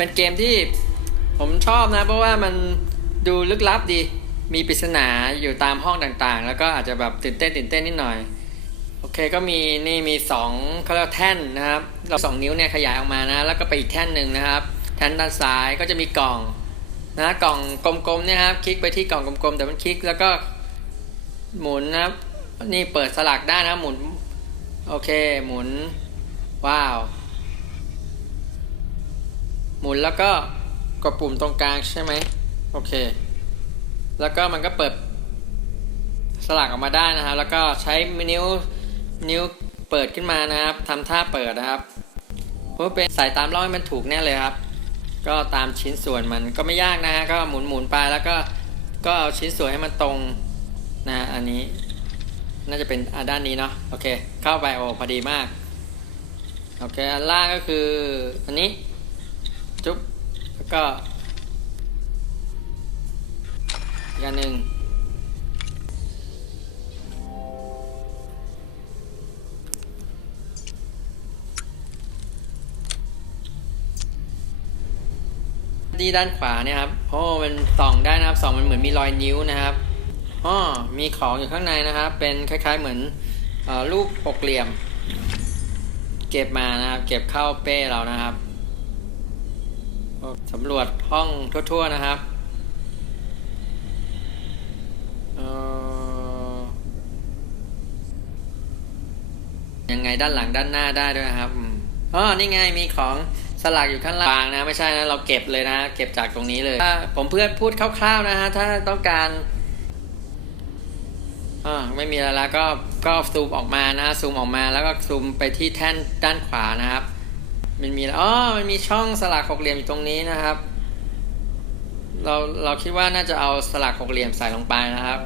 เป็นเกมที่ผมชอบนะ เพราะว่ามันดูลึกลับดี มีปริศนาอยู่ตามห้องต่างๆ แล้วก็อาจจะแบบตื่นเต้นตื่นเต้นนิดหน่อย โอเคก็มีนี่มีสองเขาเรียกว่าแท่นนะครับเราสองนิ้วเนี่ยขยายออกมานะ แล้วก็ไปอีกแท่นหนึ่งนะครับ แท่นด้านซ้ายก็จะมีกล่องนะกล่องกลมๆเนี่ยครับ คลิกไปที่กล่องกลมๆแต่มันคลิกแล้วก็หมุนนะครับนี่เปิดสลักได้นะหมุน โอเคหมุน ว้าว หมุนแล้วก็กดปุ่มตรงกลางใช่ไหมโอเค แล้วก็มันก็เปิดสลักออกมาได้นะครับ แล้วก็ใช้นิ้วนิ้วเปิดขึ้นมานะครับทำท่าเปิดนะครับเพราะว่าเป็นสายตามร่องให้มันถูกแน่เลยครับ ก็ตามชิ้นส่วนมันก็ไม่ยากนะฮะก็หมุนหมุนไปแล้วก็ก็เอาชิ้นส่วนให้มันตรงนะอันนี้น่าจะเป็นอด้านนี้เนาะโอเค เข้าไปโอ้พอดีมากโอเคอันล่างก็คืออันนี้ จุ๊บแล้วก็อีกอันหนึ่งที่ด้านขวาเนี่ยครับโอ้มันส่องได้นะครับส่องมันเหมือนมีรอยนิ้วนะครับอ๋อมีของอยู่ข้างในนะครับ เป็นคล้าย ๆ เหมือนออรูปกเหลี่ยม เก็บมานะครับ เก็บเข้าเป้เรานะครับ สำรวจห้องทั่ว ๆ นะครับยังไงด้านหลังด้านหน้าได้ด้วยครับอ๋อนี่ไงมีของสลักอยู่ข้างล่างนะ ไม่ใช่นะ เราเก็บเลยนะ เก็บจากตรงนี้เลยถ้าผมเพื่อพูดคร่าว ๆนะฮะ ถ้าต้องการอ่าไม่มีอะไรแล้วก็ก็ซูมออกมานะซูมออกมาแล้วก็ซูมไปที่แท่นด้านขวานะครับ มันมีอ๋อมันมีช่องสลักหกเหลี่ยมอยู่ตรงนี้นะครับ เราเราคิดว่าน่าจะเอาสลักหกเหลี่ยมใส่ลงไปนะครับ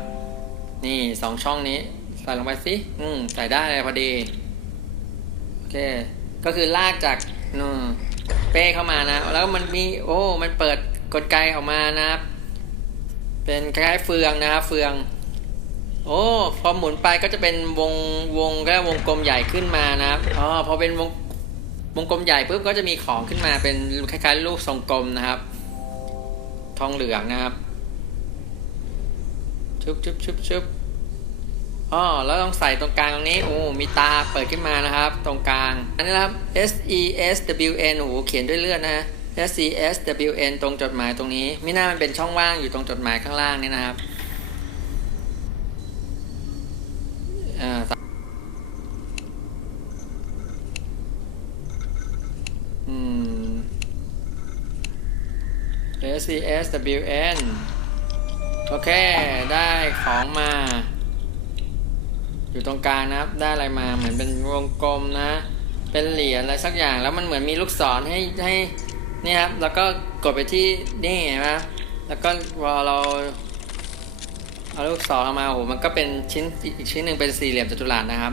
นี่สองช่องนี้ใส่ลงไปสิอืมใส่ได้เลยพอดีโอเค ก็คือลากจากนู่นเป้เข้ามานะ แล้วมันมีโอ้มันเปิดกลไกออกมานะครับ เป็นคล้ายๆเฟืองนะครับเฟือง โอ้พอหมุนไปก็จะเป็นวงวงก็วงกลมใหญ่ขึ้นมานะครับอ๋อพอเป็นวง วงกลมใหญ่ปุ๊บก็จะมีของขึ้นมาเป็นคล้ายๆรูปทรงกลมนะครับ ทองเหลืองนะครับชุบชุบชุบชุบอ๋อแล้วต้องใส่ตรงกลางตรงนี้โอ้มีตาเปิดขึ้นมานะครับ ตรงกลางอันนี้นะครับ S E S W N โอ้เขียนด้วยเลือดนะฮะ S E S W N ตรงจดหมายตรงนี้ไม่น่ามันเป็นช่องว่างอยู่ตรงจดหมายข้างล่างนี่นะครับอ่า อืม S C S W N โอเค ได้ของมา อยู่ตรงกลางนะครับ ได้อะไรมาเหมือนเป็นวงกลมนะ เป็นเหรียญอะไรสักอย่างแล้วมันเหมือนมีลูกศรให้ให้นี่ครับ แล้วก็กดไปที่นี่นไหมแล้วก็พอเราเอาลูกศรออกมาโอ้โหมันก็เป็นชิ้นอีกชิ้นหนึ่งเป็นสี่เหลี่ยมจัตุรัสนะครับ